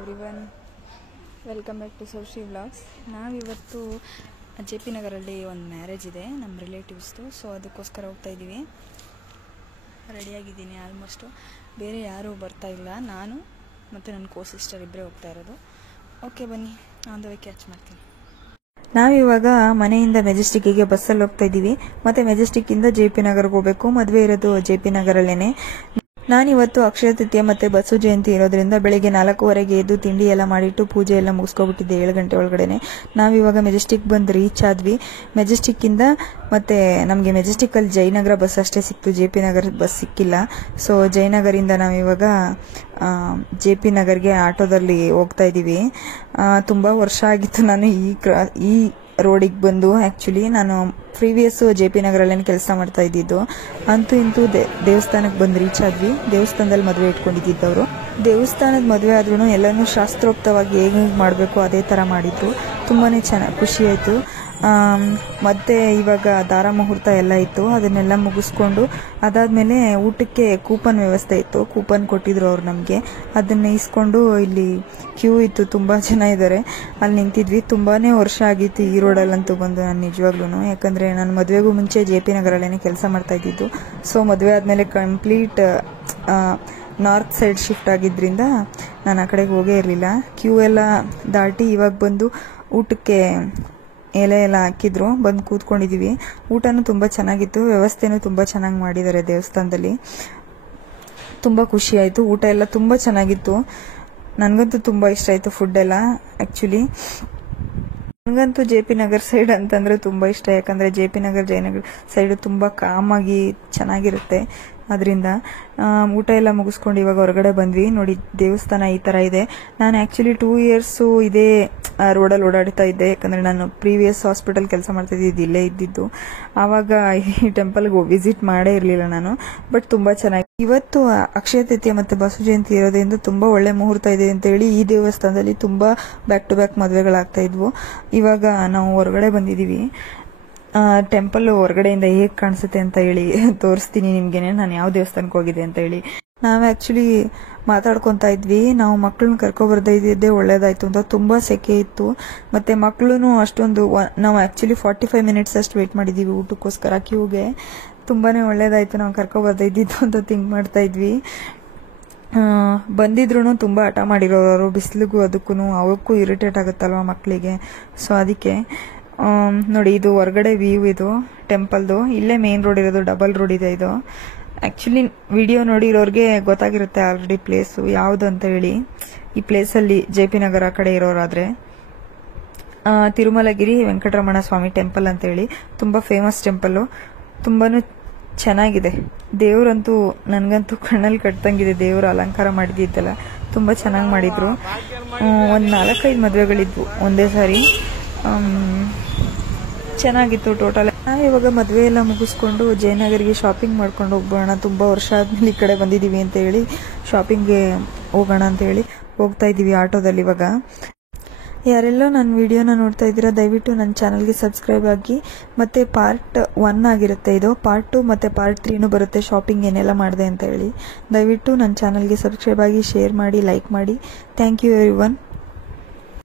Everyone, welcome back to Saushree vlogs. ನಾವಿವತ್ತು JP ನಗರಲ್ಲಿ ಒಂದು ಮ್ಯಾರೇಜ್ ಇದೆ ನಮ್ಮ ರಿಲೇಟಿವ್ಸ್ದು. ಸೊ ಅದಕ್ಕೋಸ್ಕರ ಹೋಗ್ತಾ ಇದ್ದೀವಿ. ರೆಡಿಯಾಗಿದ್ದೀನಿ ಆಲ್ಮೋಸ್ಟು. ಬೇರೆ ಯಾರೂ ಬರ್ತಾ ಇಲ್ಲ, ನಾನು ಮತ್ತು ನನ್ನ ಕೋ-ಸಿಸ್ಟರ್ ಇಬ್ಬರೇ ಹೋಗ್ತಾ ಇರೋದು. ಓಕೆ, ಬನ್ನಿ ಆನ್ ದ ವೇ ಕ್ಯಾಚ್ ಮಾಡ್ತೀನಿ. ನಾವಿವಾಗ ಮನೆಯಿಂದ ಮೆಜೆಸ್ಟಿಕ್ಕಿಗೆ ಬಸ್ಸಲ್ಲಿ ಹೋಗ್ತಾ ಇದ್ದೀವಿ. ಮತ್ತು ಮೆಜೆಸ್ಟಿಕ್ಕಿಂದ JP ನಗರ್ಗೆ ಹೋಗಬೇಕು. ಮದುವೆ ಇರೋದು JP ನಗರಲ್ಲೇ. ನಾನಿವತ್ತು ಅಕ್ಷಯ ತೃತೀಯ ಮತ್ತು ಬಸವ ಜಯಂತಿ ಇರೋದ್ರಿಂದ ಬೆಳಿಗ್ಗೆ 4:15ಗೆ ಎದ್ದು ತಿಂಡಿ ಎಲ್ಲ ಮಾಡಿಟ್ಟು ಪೂಜೆ ಎಲ್ಲ ಮುಗಿಸ್ಕೊಬಿಟ್ಟಿದ್ದೆ 7 ಗಂಟೆ ಒಳಗಡೆ. ನಾವಿವಾಗ ಮೆಜೆಸ್ಟಿಕ್ ಬಂದು ರೀಚ್ ಆದ್ವಿ. ಮೆಜೆಸ್ಟಿಕ್ಕಿಂದ ಮತ್ತು ನಮಗೆ ಮೆಜೆಸ್ಟಿಕ್ಕಲ್ಲಿ ಜಯನಗರ ಬಸ್ ಅಷ್ಟೇ ಸಿಕ್ತು, JP ನಗರ ಬಸ್ ಸಿಕ್ಕಿಲ್ಲ. ಸೊ ಜಯನಗರಿಂದ ನಾವಿವಾಗ JP ನಗರ್ಗೆ ಆಟೋದಲ್ಲಿ ಹೋಗ್ತಾ ಇದ್ದೀವಿ. ತುಂಬ ವರ್ಷ ಆಗಿತ್ತು ನಾನು ಈ ರೋಡಿಗೆ ಬಂದು. ಆ್ಯಕ್ಚುಲಿ ನಾನು ಪ್ರೀವಿಯಸ್ JP ನಗರಲ್ಲೇನು ಕೆಲಸ ಮಾಡ್ತಾ ಇದ್ದಿದ್ದು. ಅಂತೂ ಇಂತೂ ದೇವಸ್ಥಾನಕ್ಕೆ ಬಂದು ರೀಚ್ ಆದ್ವಿ. ದೇವಸ್ಥಾನದಲ್ಲಿ ಮದುವೆ ಇಟ್ಕೊಂಡಿದ್ದವರು. ದೇವಸ್ಥಾನದ ಮದುವೆ ಆದ್ರೂ ಎಲ್ಲನೂ ಶಾಸ್ತ್ರೋಕ್ತವಾಗಿ ಹೇಗೆ ಮಾಡಬೇಕು ಅದೇ ಥರ ಮಾಡಿದ್ರು. ತುಂಬಾ ಚೆನ್ನಾಗಿ ಖುಷಿ ಆಯಿತು. ಮತ್ತು ಇವಾಗ ದಾರ ಮುಹೂರ್ತ ಎಲ್ಲ ಇತ್ತು, ಅದನ್ನೆಲ್ಲ ಮುಗಿಸ್ಕೊಂಡು ಅದಾದಮೇಲೆ ಊಟಕ್ಕೆ ಕೂಪನ್ ವ್ಯವಸ್ಥೆ ಇತ್ತು. ಕೂಪನ್ ಕೊಟ್ಟಿದ್ರು ಅವ್ರು ನಮಗೆ. ಅದನ್ನು ಇಸ್ಕೊಂಡು ಇಲ್ಲಿ ಕ್ಯೂ ಇತ್ತು, ತುಂಬ ಜನ ಇದ್ದಾರೆ. ಅಲ್ಲಿ ನಿಂತಿದ್ವಿ. ತುಂಬಾ ವರ್ಷ ಆಗಿತ್ತು ಈ ರೋಡಲ್ಲಂತೂ ಬಂದು ನಾನು ನಿಜವಾಗ್ಲೂ. ಯಾಕಂದರೆ ನಾನು ಮದುವೆಗೂ ಮುಂಚೆ JP ನಗರಲ್ಲೇ ಕೆಲಸ ಮಾಡ್ತಾ ಇದ್ದಿದ್ದು. ಸೊ ಮದುವೆ ಆದಮೇಲೆ ಕಂಪ್ಲೀಟ್ ನಾರ್ತ್ ಸೈಡ್ ಶಿಫ್ಟ್ ಆಗಿದ್ದರಿಂದ ನಾನು ಆ ಕಡೆಗೆ ಹೋಗೇ ಇರಲಿಲ್ಲ. ಕ್ಯೂ ಎಲ್ಲ ದಾಟಿ ಇವಾಗ ಬಂದು ಊಟಕ್ಕೆ ಎಲೆ ಎಲ್ಲ ಹಾಕಿದ್ರು, ಬಂದು ಕೂತ್ಕೊಂಡಿದ್ದೀವಿ. ಊಟನೂ ತುಂಬ ಚೆನ್ನಾಗಿತ್ತು, ವ್ಯವಸ್ಥೆನೂ ತುಂಬ ಚೆನ್ನಾಗಿ ಮಾಡಿದ್ದಾರೆ ದೇವಸ್ಥಾನದಲ್ಲಿ. ತುಂಬ ಖುಷಿ ಆಯಿತು. ಊಟ ಎಲ್ಲ ತುಂಬ ಚೆನ್ನಾಗಿತ್ತು. ನನಗಂತೂ ತುಂಬ ಇಷ್ಟ ಆಯಿತು ಫುಡ್ ಎಲ್ಲ. ಆ್ಯಕ್ಚುಲಿ ನನಗಂತೂ JP ನಗರ್ ಸೈಡ್ ಅಂತಂದರೆ ತುಂಬ ಇಷ್ಟ. ಯಾಕಂದರೆ JP ನಗರ್ ಜಯನಗರ ಸೈಡು ತುಂಬ ಕಾಮಾಗಿ ಚೆನ್ನಾಗಿರುತ್ತೆ. ಅದರಿಂದ ಊಟ ಎಲ್ಲ ಮುಗಿಸ್ಕೊಂಡು ಇವಾಗ ಹೊರಗಡೆ ಬಂದ್ವಿ. ನೋಡಿ, ದೇವಸ್ಥಾನ ಈ ಥರ ಇದೆ. ನಾನು ಆ್ಯಕ್ಚುಲಿ 2 ಇಯರ್ಸು ಇದೇ ರೋಡಲ್ಲಿ ಓಡಾಡ್ತಾ ಇದ್ದೆ. ಯಾಕಂದರೆ ನಾನು ಪ್ರೀವಿಯಸ್ ಹಾಸ್ಪಿಟಲ್ ಕೆಲಸ ಮಾಡ್ತಾ ಇದ್ದಿದ್ದು ಇಲ್ಲೇ ಇದ್ದಿದ್ದು. ಆವಾಗ ಈ ಟೆಂಪಲ್ಗೆ ವಿಸಿಟ್ ಮಾಡೇ ಇರಲಿಲ್ಲ ನಾನು. ಬಟ್ ತುಂಬ ಚೆನ್ನಾಗಿ. ಇವತ್ತು ಅಕ್ಷಯ ತೃತೀಯ ಮತ್ತು ಬಸವ ಜಯಂತಿ ಇರೋದ್ರಿಂದ ತುಂಬ ಒಳ್ಳೆ ಮುಹೂರ್ತ ಇದೆ ಅಂತೇಳಿ ಈ ದೇವಸ್ಥಾನದಲ್ಲಿ ತುಂಬ ಬ್ಯಾಕ್ ಟು ಬ್ಯಾಕ್ ಮದುವೆಗಳಾಗ್ತಾ ಇದ್ವು. ಇವಾಗ ನಾವು ಹೊರಗಡೆ ಬಂದಿದ್ದೀವಿ. ಟೆಂಪಲ್ ಹೊರಗಡೆಯಿಂದ ಹೇಗೆ ಕಾಣಿಸುತ್ತೆ ಅಂತ ಹೇಳಿ ತೋರಿಸ್ತೀನಿ ನಿಮ್ಗೇನೆ, ನಾನು ಯಾವ ದೇವಸ್ಥಾನಕ್ಕೆ ಹೋಗಿದೆ ಅಂತ ಹೇಳಿ. ನಾವು ಆ್ಯಕ್ಚುಲಿ ಮಾತಾಡ್ಕೊತಾ ಇದ್ವಿ, ನಾವು ಮಕ್ಕಳನ್ನ ಕರ್ಕೊಬರ್ದೇ ಇದ್ದಿದ್ದೇ ಒಳ್ಳೇದಾಯ್ತು ಅಂತ. ತುಂಬ ಸೆಕೆ ಇತ್ತು. ಮತ್ತು ಮಕ್ಕಳು ಅಷ್ಟೊಂದು ನಾವು ಆ್ಯಕ್ಚುಲಿ 45 ಮಿನಿಟ್ಸ್ ಅಷ್ಟು ವೇಟ್ ಮಾಡಿದ್ದೀವಿ ಊಟಕ್ಕೋಸ್ಕರ ಕ್ಯೂಗೆ. ತುಂಬಾ ಒಳ್ಳೇದಾಯಿತು ನಾವು ಕರ್ಕೊಬರ್ದೇ ಇದ್ದಿದ್ದು ಅಂತ ಥಿಂಕ್ ಮಾಡ್ತಾ ಇದ್ವಿ. ಬಂದಿದ್ರು ತುಂಬ ಹಠ ಮಾಡಿರೋರು, ಬಿಸಿಲಿಗೂ ಅವಕ್ಕೂ ಇರಿಟೇಟ್ ಆಗುತ್ತಲ್ವ ಮಕ್ಕಳಿಗೆ. ಸೊ ಅದಕ್ಕೆ ನೋಡಿ, ಇದು ಹೊರಗಡೆ ವ್ಯೂ, ಇದು ಟೆಂಪಲ್ದು. ಇಲ್ಲೇ ಮೇನ್ ರೋಡ್ ಇರೋದು, ಡಬಲ್ ರೋಡ್ ಇದೆ ಇದು. ಆ್ಯಕ್ಚುಲಿ ವಿಡಿಯೋ ನೋಡಿರೋರಿಗೆ ಗೊತ್ತಾಗಿರುತ್ತೆ ಆಲ್ರೆಡಿ ಪ್ಲೇಸು ಯಾವುದು ಅಂತ ಹೇಳಿ. ಈ ಪ್ಲೇಸಲ್ಲಿ JP ನಗರ ಕಡೆ ಇರೋರಾದರೆ ತಿರುಮಲಗಿರಿ ವೆಂಕಟರಮಣ ಸ್ವಾಮಿ ಟೆಂಪಲ್ ಅಂತೇಳಿ ತುಂಬ ಫೇಮಸ್ ಟೆಂಪಲ್ಲು. ತುಂಬಾ ಚೆನ್ನಾಗಿದೆ. ದೇವರಂತೂ ನನಗಂತೂ ಕಣ್ಣಲ್ಲಿ ಕಟ್ತಂಗಿದೆ. ದೇವರು ಅಲಂಕಾರ ಮಾಡಿದ್ದೆಲ್ಲ ತುಂಬ ಚೆನ್ನಾಗಿ ಮಾಡಿದ್ರು. ಒಂದು 4-5 ಮದುವೆಗಳಿದ್ವು ಒಂದೇ ಸಾರಿ. ಚೆನ್ನಾಗಿತ್ತು ಟೋಟಲ್. ನಾವಿವಾಗ ಮದುವೆ ಎಲ್ಲ ಮುಗಿಸ್ಕೊಂಡು ಜಯನಗರಿಗೆ ಶಾಪಿಂಗ್ ಮಾಡ್ಕೊಂಡು ಹೋಗೋಣ. ತುಂಬ ವರ್ಷ ಆದಮೇಲೆ ಈ ಕಡೆ ಬಂದಿದ್ದೀವಿ ಅಂತ ಹೇಳಿ ಶಾಪಿಂಗ್ಗೆ ಹೋಗೋಣ ಅಂತ ಹೇಳಿ ಹೋಗ್ತಾ ಇದ್ದೀವಿ ಆಟೋದಲ್ಲಿ. ಇವಾಗ ಯಾರೆಲ್ಲ ನನ್ನ ವಿಡಿಯೋನ ನೋಡ್ತಾ ಇದ್ದೀರಾ, ದಯವಿಟ್ಟು ನನ್ನ ಚಾನಲ್ಗೆ ಸಬ್ಸ್ಕ್ರೈಬ್ ಆಗಿ. ಮತ್ತು ಪಾರ್ಟ್ 1 ಆಗಿರುತ್ತೆ ಇದು. ಪಾರ್ಟ್ 2 ಮತ್ತು ಪಾರ್ಟ್ 3 ಬರುತ್ತೆ, ಶಾಪಿಂಗ್ ಏನೆಲ್ಲ ಮಾಡಿದೆ ಅಂತ ಹೇಳಿ. ದಯವಿಟ್ಟು ನನ್ನ ಚಾನಲ್ಗೆ ಸಬ್ಸ್ಕ್ರೈಬ್ ಆಗಿ, ಶೇರ್ ಮಾಡಿ, ಲೈಕ್ ಮಾಡಿ. Thank you everyone.